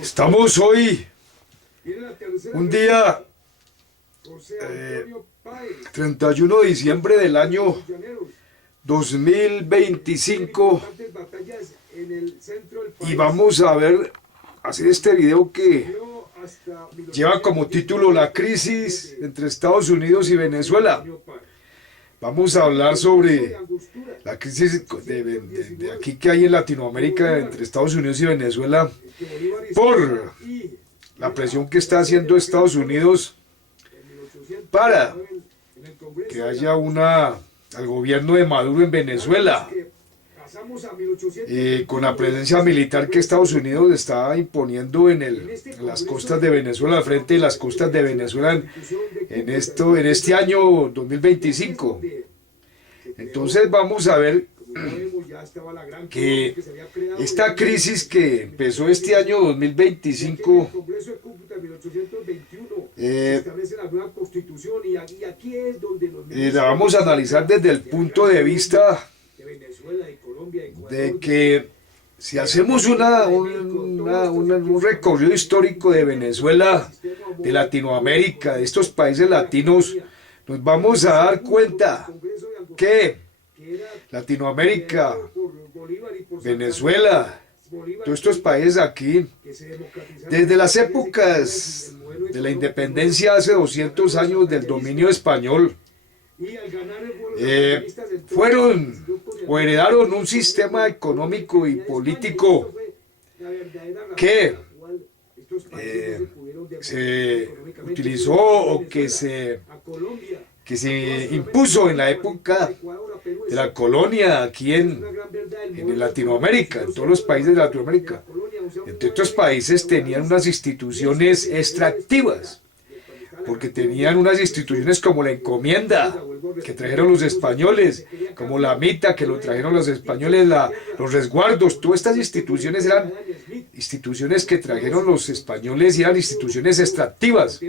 Estamos hoy, un día 31 de diciembre del año 2025, y vamos a hacer este video que lleva como título La crisis entre Estados Unidos y Venezuela. Vamos a hablar sobre la crisis de aquí que hay en Latinoamérica entre Estados Unidos y Venezuela por la presión que está haciendo Estados Unidos para que haya al gobierno de Maduro en Venezuela, con la presencia militar que Estados Unidos está imponiendo en las costas de Venezuela, al frente de las costas de Venezuela en este año 2025. Entonces vamos a ver que esta crisis que empezó este año 2025 la vamos a analizar desde el punto de vista de que si hacemos un recorrido histórico de Venezuela, de Latinoamérica, de estos países latinos, nos vamos a dar cuenta que Latinoamérica, Venezuela, todos estos países aquí, desde las épocas de la independencia hace 200 años del dominio español, fueron o heredaron un sistema económico y político que se utilizó o que se impuso en la época de la colonia aquí en Latinoamérica, en todos los países de Latinoamérica. Entre estos países tenían unas instituciones extractivas, porque tenían unas instituciones como la encomienda, que trajeron los españoles, como la mita, que lo trajeron los españoles, los resguardos. Todas estas instituciones eran instituciones que trajeron los españoles y eran instituciones extractivas,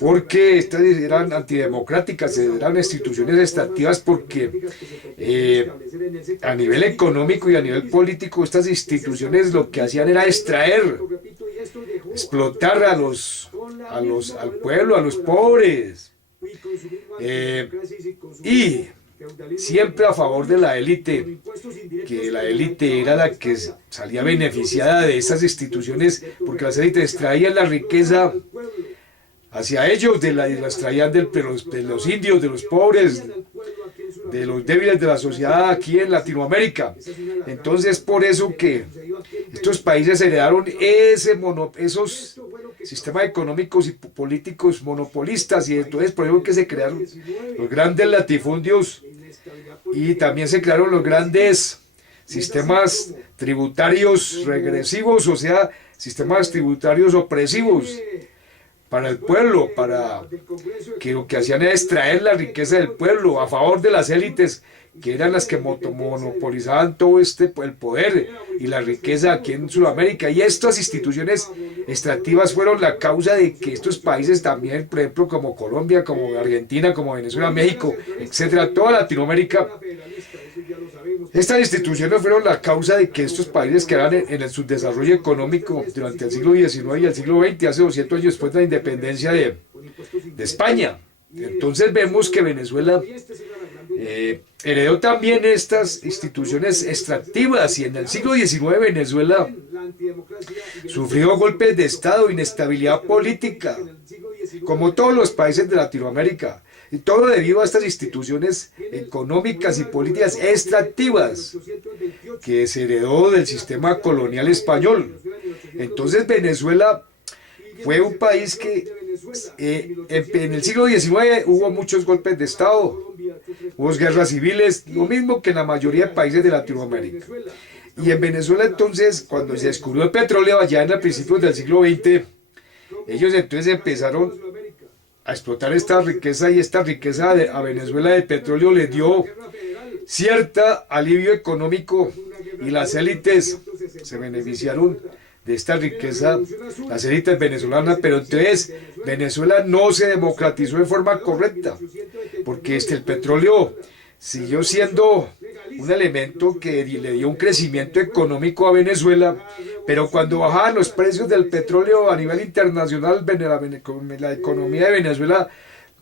porque estas eran antidemocráticas, eran instituciones extractivas porque a nivel económico y a nivel político estas instituciones lo que hacían era extraer, explotar al pueblo, a los pobres, y siempre a favor de la élite, que la élite era la que salía beneficiada de esas instituciones, porque las élites traían la riqueza hacia ellos, las traían de los indios, de los pobres, de los débiles de la sociedad aquí en Latinoamérica. Entonces, por eso que estos países heredaron esos sistemas económicos y políticos monopolistas, y entonces por eso que se crearon los grandes latifundios y también se crearon los grandes sistemas tributarios regresivos, o sea, sistemas tributarios opresivos para el pueblo, que lo que hacían era extraer la riqueza del pueblo a favor de las élites, que eran las que monopolizaban todo el poder y la riqueza aquí en Sudamérica. Y estas instituciones extractivas fueron la causa de que estos países también, por ejemplo, como Colombia, como Argentina, como Venezuela, México, etcétera, toda Latinoamérica, estas instituciones fueron la causa de que estos países quedaran en el subdesarrollo económico durante el siglo XIX y el siglo XX, hace 200 años después de la independencia de España. Entonces vemos que Venezuela heredó también estas instituciones extractivas, y en el siglo XIX Venezuela sufrió golpes de Estado, inestabilidad política, como todos los países de Latinoamérica, y todo debido a estas instituciones económicas y políticas extractivas que se heredó del sistema colonial español. Entonces Venezuela fue un país que en el siglo XIX hubo muchos golpes de Estado, hubo guerras civiles, lo mismo que en la mayoría de países de Latinoamérica. Y en Venezuela entonces, cuando se descubrió el petróleo allá en el principios del siglo XX, ellos entonces empezaron a explotar esta riqueza, y esta riqueza a Venezuela del petróleo le dio cierta alivio económico, y las élites se beneficiaron de esta riqueza, las élites venezolanas. Pero entonces Venezuela no se democratizó de forma correcta, porque el petróleo siguió siendo un elemento que le dio un crecimiento económico a Venezuela, pero cuando bajaban los precios del petróleo a nivel internacional, la economía de Venezuela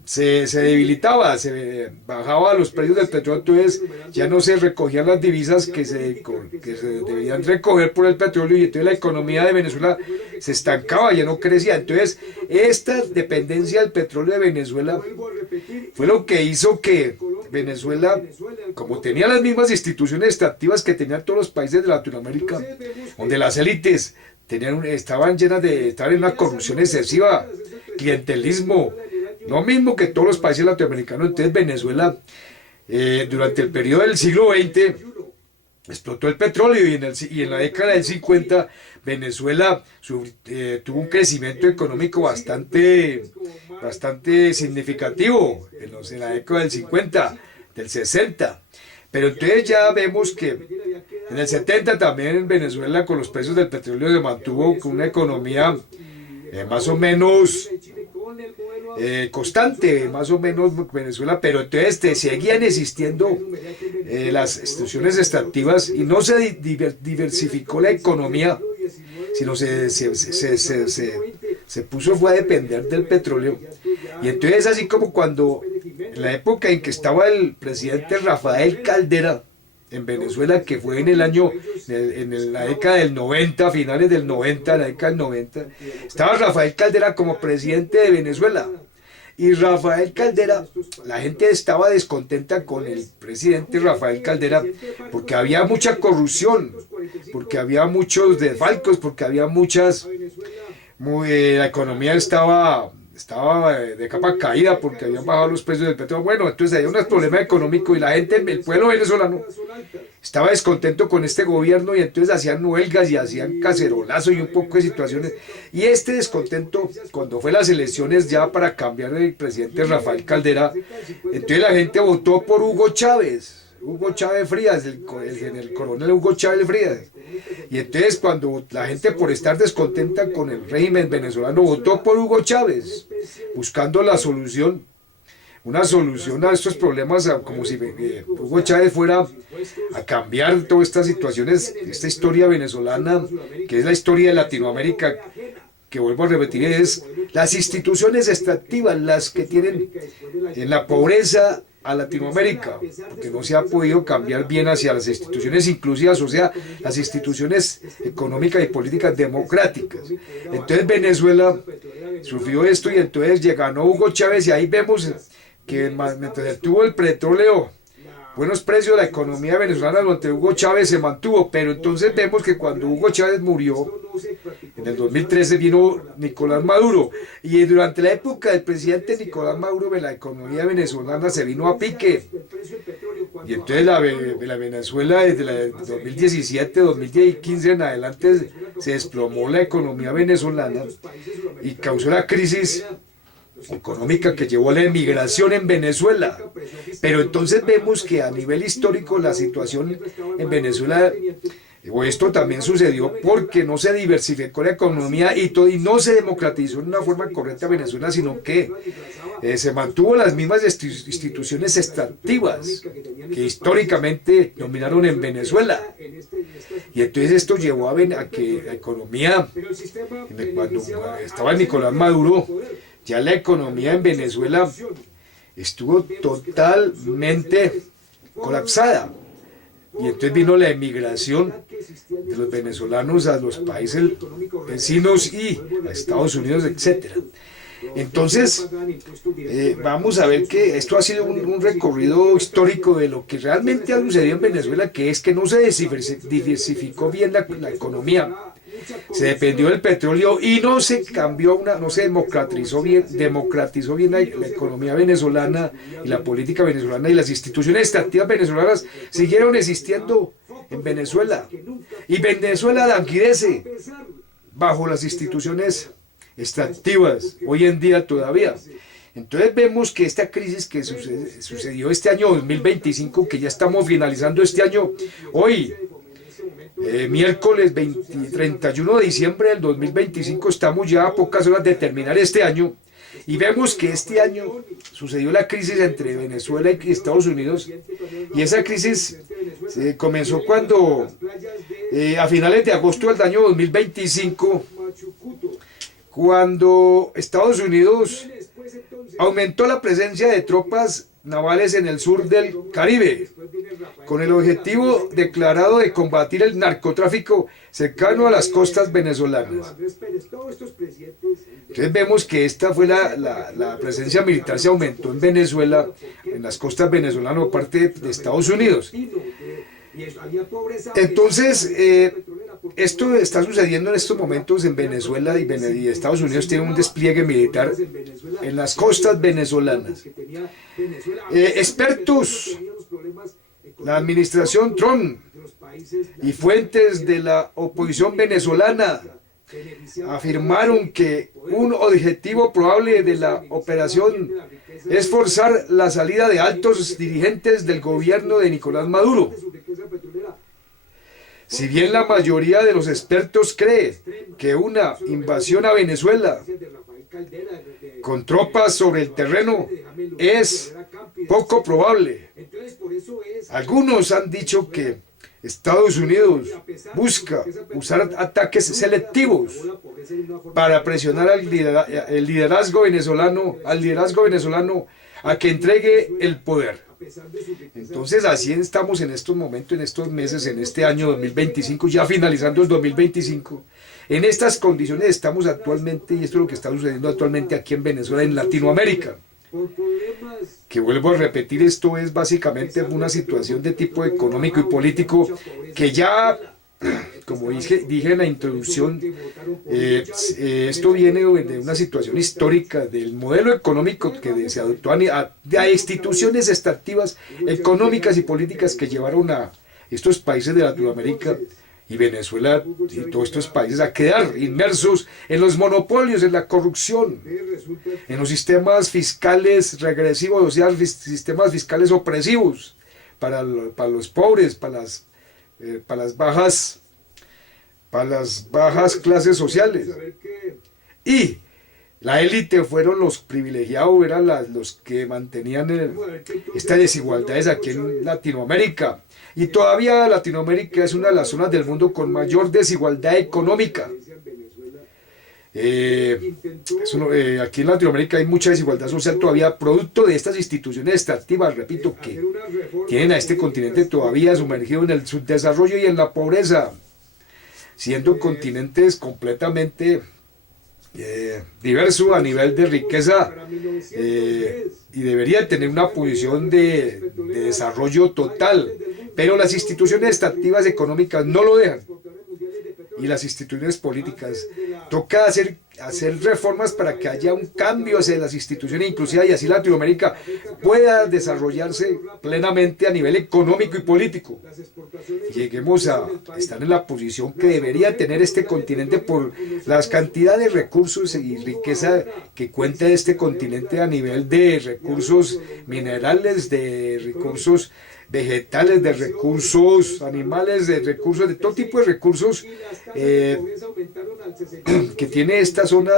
se debilitaba, se bajaba los precios del petróleo, entonces ya no se recogían las divisas que se debían recoger por el petróleo, y entonces la economía de Venezuela se estancaba, ya no crecía. Entonces esta dependencia del petróleo de Venezuela fue lo que hizo que Venezuela, como tenía las mismas instituciones extractivas que tenían todos los países de Latinoamérica, donde las élites estaban en una corrupción excesiva, clientelismo, lo mismo que todos los países latinoamericanos. Entonces Venezuela, durante el periodo del siglo XX, explotó el petróleo, y en la década del 50 Venezuela tuvo un crecimiento económico bastante significativo en la década del 50, del 60. Pero entonces ya vemos que en el 70 también en Venezuela, con los precios del petróleo, se mantuvo con una economía más o menos constante, más o menos Venezuela, pero entonces seguían existiendo las instituciones extractivas, y no se diversificó la economía, sino se fue a depender del petróleo. Y entonces, así como cuando en la época en que estaba el presidente Rafael Caldera en Venezuela, que fue en la década del 90, finales del 90, la década del 90, estaba Rafael Caldera como presidente de Venezuela. Y Rafael Caldera, la gente estaba descontenta con el presidente Rafael Caldera porque había mucha corrupción, porque había muchos desfalcos, porque había la economía estaba de capa caída porque habían bajado los precios del petróleo. Bueno, entonces había un problema económico, y la gente, el pueblo venezolano, estaba descontento con este gobierno, y entonces hacían huelgas y hacían cacerolazo y un poco de situaciones. Y este descontento, cuando fue las elecciones ya para cambiar el presidente Rafael Caldera, entonces la gente votó por Hugo Chávez Frías, el coronel Hugo Chávez Frías. Y entonces cuando la gente, por estar descontenta con el régimen venezolano, votó por Hugo Chávez, buscando una solución a estos problemas, como si Hugo Chávez fuera a cambiar todas estas situaciones, esta historia venezolana, que es la historia de Latinoamérica, que vuelvo a repetir, es las instituciones extractivas las que tienen en la pobreza a Latinoamérica, porque no se ha podido cambiar bien hacia las instituciones inclusivas, o sea, las instituciones económicas y políticas democráticas. Entonces Venezuela sufrió esto, y entonces ganó Hugo Chávez, y ahí vemos que mientras tuvo el petróleo, buenos precios, la economía venezolana durante Hugo Chávez se mantuvo. Pero entonces vemos que cuando Hugo Chávez murió, en el 2013 vino Nicolás Maduro, y durante la época del presidente Nicolás Maduro, la economía venezolana se vino a pique. Y entonces la Venezuela, desde el 2017, 2015 en adelante, se desplomó la economía venezolana y causó la crisis económica que llevó a la emigración en Venezuela. Pero entonces vemos que a nivel histórico la situación en Venezuela, esto también sucedió porque no se diversificó la economía y no se democratizó en una forma correcta Venezuela, sino que se mantuvo las mismas instituciones extractivas que históricamente dominaron en Venezuela. Y entonces esto llevó a que la economía, cuando estaba Nicolás Maduro, ya la economía en Venezuela estuvo totalmente colapsada. Y entonces vino la emigración de los venezolanos a los países vecinos y a Estados Unidos, etc. Entonces, vamos a ver que esto ha sido un recorrido histórico de lo que realmente ha sucedido en Venezuela, que es que no se diversificó bien la economía. Se dependió del petróleo y no se democratizó bien la economía venezolana y la política venezolana, y las instituciones extractivas venezolanas siguieron existiendo en Venezuela. Y Venezuela languidece bajo las instituciones extractivas hoy en día todavía. Entonces vemos que esta crisis que sucedió este año 2025, que ya estamos finalizando este año, hoy, miércoles 31 de diciembre del 2025, estamos ya a pocas horas de terminar este año, y vemos que este año sucedió la crisis entre Venezuela y Estados Unidos, y esa crisis comenzó cuando a finales de agosto del año 2025, cuando Estados Unidos aumentó la presencia de tropas navales en el sur del Caribe, con el objetivo declarado de combatir el narcotráfico cercano a las costas venezolanas. Entonces vemos que esta fue la presencia militar, se aumentó en Venezuela, en las costas venezolanas por parte de Estados Unidos. Entonces, esto está sucediendo en estos momentos en Venezuela y Estados Unidos tiene un despliegue militar en las costas venezolanas. Expertos, la administración Trump y fuentes de la oposición venezolana afirmaron que un objetivo probable de la operación es forzar la salida de altos dirigentes del gobierno de Nicolás Maduro. Si bien la mayoría de los expertos cree que una invasión a Venezuela con tropas sobre el terreno es poco probable, algunos han dicho que Estados Unidos busca usar ataques selectivos para presionar al liderazgo venezolano a que entregue el poder. Entonces así estamos en estos momentos, en estos meses, en este año 2025, ya finalizando el 2025. En estas condiciones estamos actualmente, y esto es lo que está sucediendo actualmente aquí en Venezuela, en Latinoamérica. Que vuelvo a repetir, esto es básicamente una situación de tipo económico y político que ya, como dije en la introducción, esto viene de una situación histórica del modelo económico que se adoptó a instituciones extractivas económicas y políticas que llevaron a estos países de Latinoamérica y Venezuela y todos estos países a quedar inmersos en los monopolios, en la corrupción, en los sistemas fiscales regresivos, o sea, sistemas fiscales opresivos para los pobres, para las bajas clases sociales. Y la élite fueron los privilegiados, eran los que mantenían estas desigualdades aquí en Latinoamérica. Y todavía Latinoamérica es una de las zonas del mundo con mayor desigualdad económica. Aquí en Latinoamérica hay mucha desigualdad social todavía, producto de estas instituciones extractivas, repito, que tienen a este continente todavía sumergido en el subdesarrollo y en la pobreza, siendo continentes completamente diverso a nivel de riqueza, y debería tener una posición de desarrollo total, pero las instituciones extractivas económicas no lo dejan, y las instituciones políticas toca hacer reformas para que haya un cambio hacia las instituciones inclusivas y así Latinoamérica pueda desarrollarse plenamente a nivel económico y político. Y lleguemos a estar en la posición que debería tener este continente por las cantidades de recursos y riqueza que cuenta este continente a nivel de recursos minerales, de recursos vegetales, de recursos animales, de recursos, de todo tipo de recursos que tiene esta zona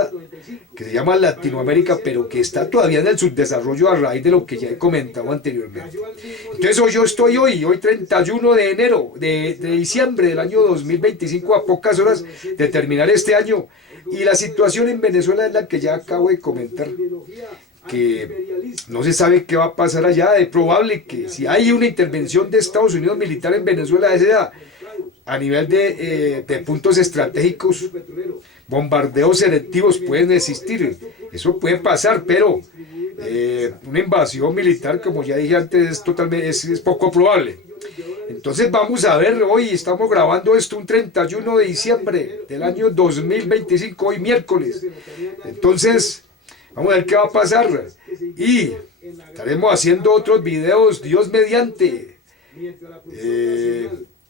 que se llama Latinoamérica, pero que está todavía en el subdesarrollo a raíz de lo que ya he comentado anteriormente. Entonces yo estoy hoy 31 de enero, de diciembre del año 2025, a pocas horas de terminar este año, y la situación en Venezuela es la que ya acabo de comentar, que no se sabe qué va a pasar allá. Es probable que si hay una intervención de Estados Unidos militar en Venezuela, sea a nivel de puntos estratégicos, bombardeos selectivos pueden existir, eso puede pasar, pero una invasión militar, como ya dije antes, es poco probable. Entonces vamos a ver, hoy estamos grabando esto un 31 de diciembre del año 2025, hoy miércoles. Entonces vamos a ver qué va a pasar, y estaremos haciendo otros videos, Dios mediante,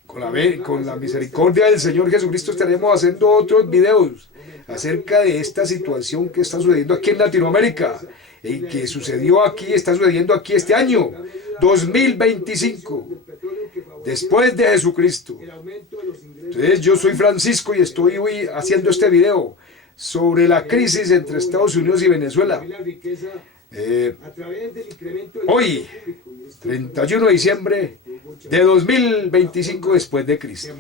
con la misericordia del Señor Jesucristo estaremos haciendo otros videos acerca de esta situación que está sucediendo aquí en Latinoamérica, y que sucedió aquí, está sucediendo aquí este año 2025, después de Jesucristo. Entonces yo soy Francisco y estoy hoy haciendo este video sobre la crisis entre Estados Unidos y Venezuela. Hoy, 31 de diciembre de 2025 después de Cristo.